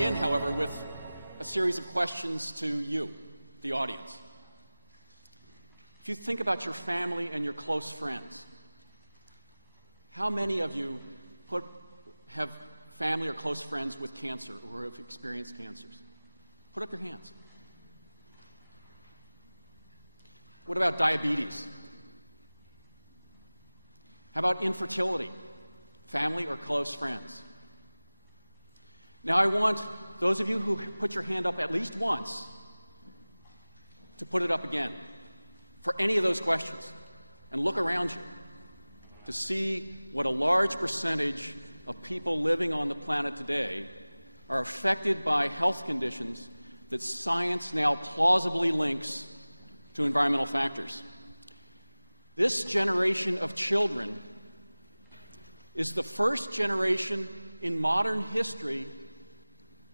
begin, however, with a series of questions to you, the audience. If you think about your family and your close friends, how many of you have family or close friends with cancer or have experienced cancers? Put up your hands. What about diabetes? How about infertility? Family or close friends? Now I want those of you who put your hand up at least once to put it up again for any of those questions and look around you to see what a large percentage of people living on the planet today are affected by health conditions that science now plausibly links to environmental factors. This generation of children is the first generation in modern history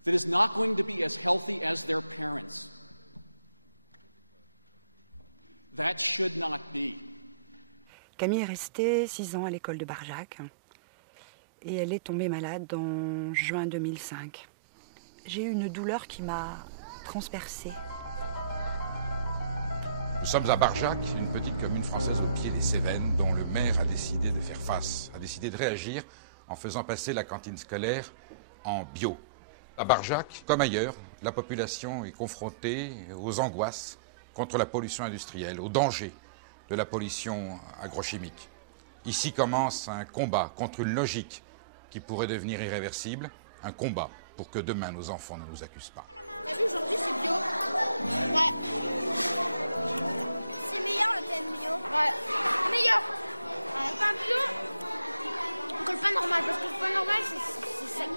that is not going to be as healthy as their parents. That should not be. À Barjac. T'as vu, aujourd'hui c'est bio. Ouais. C'est meilleur le pain bio. Ouais. Meilleur. Le pain bio que le pain normal, parce que le pain normal c'est sec.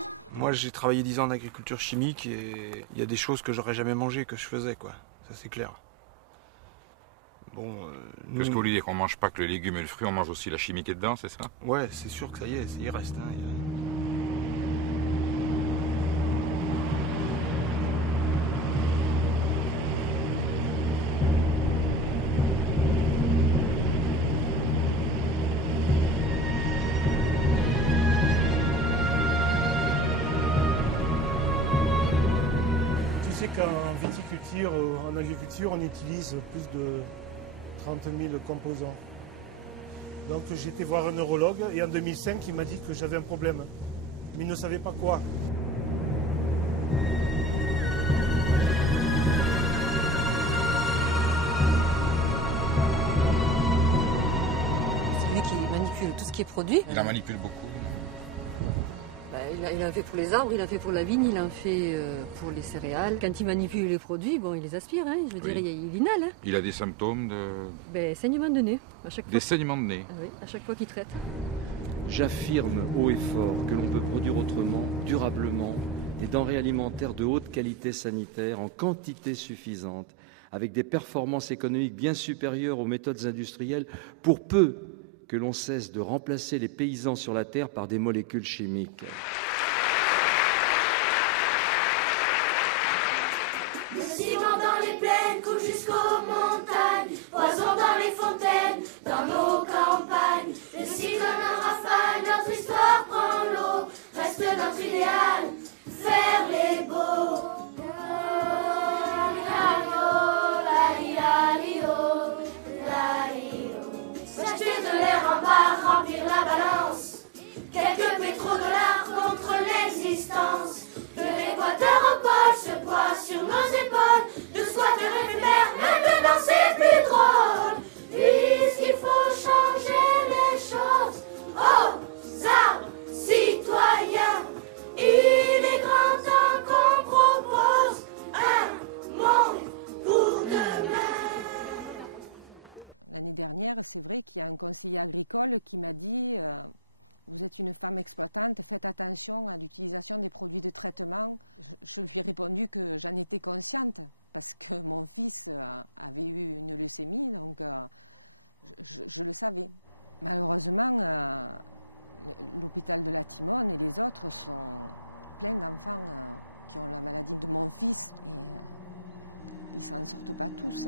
Regarde ce que tu fais. Regarde. L'année dernière, c'est vrai qu'il y a un conseiller agricole qui m'a dit vous êtes une femme exploitante, faites attention à l'utilisation des produits de traitement. Je lui ai répondu que j'en étais consciente parce que mon fils avait eu une leucémie, donc je le savais. Malheureusement, l'hôpital de la Timone et les autres sont pleins d'enfants qui ont la maladie de mon fils et ils ne s'en sortent pas tous.